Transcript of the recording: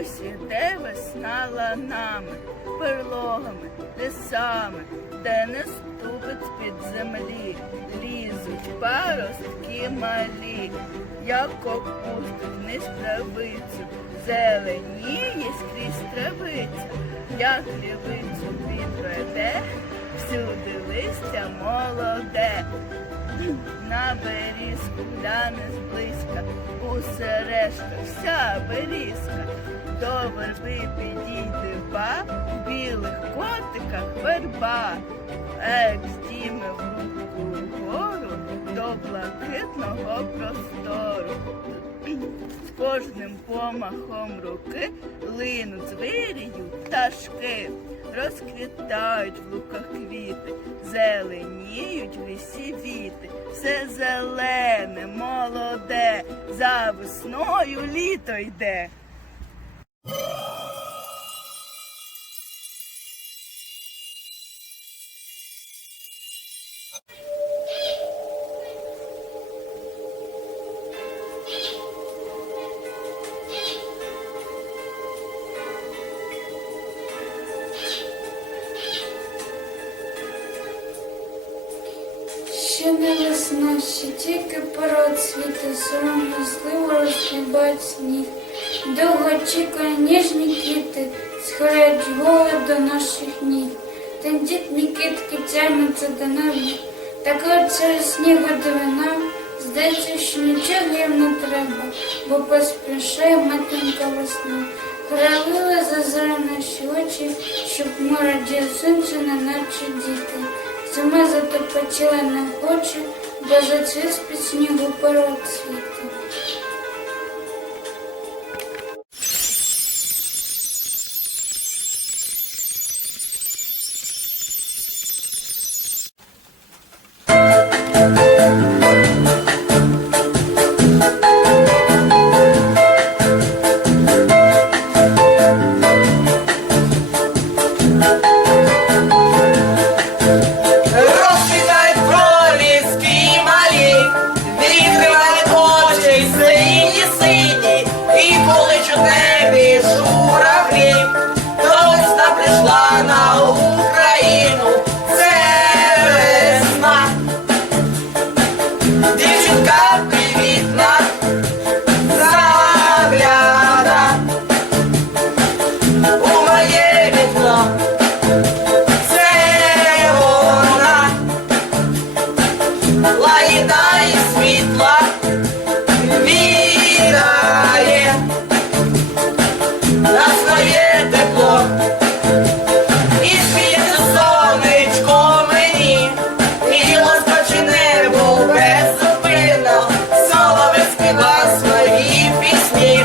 Ось іде весна ланами, перлогами, лісами, де не ступить з-під землі, лізуть паростки малі, як опустить вниз травицю, зеленіє скрізь травиця, як лівицю підведе, всюди листя молоде. На берізку гляне зблизька, усе решта, вся берізка. До верби підійде ба, в білих котиках верба. Як здіме руку вгору до блакитного простору. З кожним помахом руки линуть звирію пташки, розквітають в луках квіти, зеленіють в лісі віти, все зелене, молоде, за весною літо йде. Весна, ще тільки пород світу, сором'язливо розгрібають сніг. Довго очікує ніжні квіти, схиляють голови до наших ніг. Тендітні китки тягнуться до неба, так от через сніг годовина. Здається, що нічого їм не треба, бо поспішає матінка весна. Пролили зазирі наші очі, щоб ми раділи сонцю, не наче діти. Зима затопочила не хоче, бо цвет снігу пород світу. кидає світла, вітає, настає тепло, і сміється сонечко мені, і ласкаче небо без зупина, солове співа свої пісні.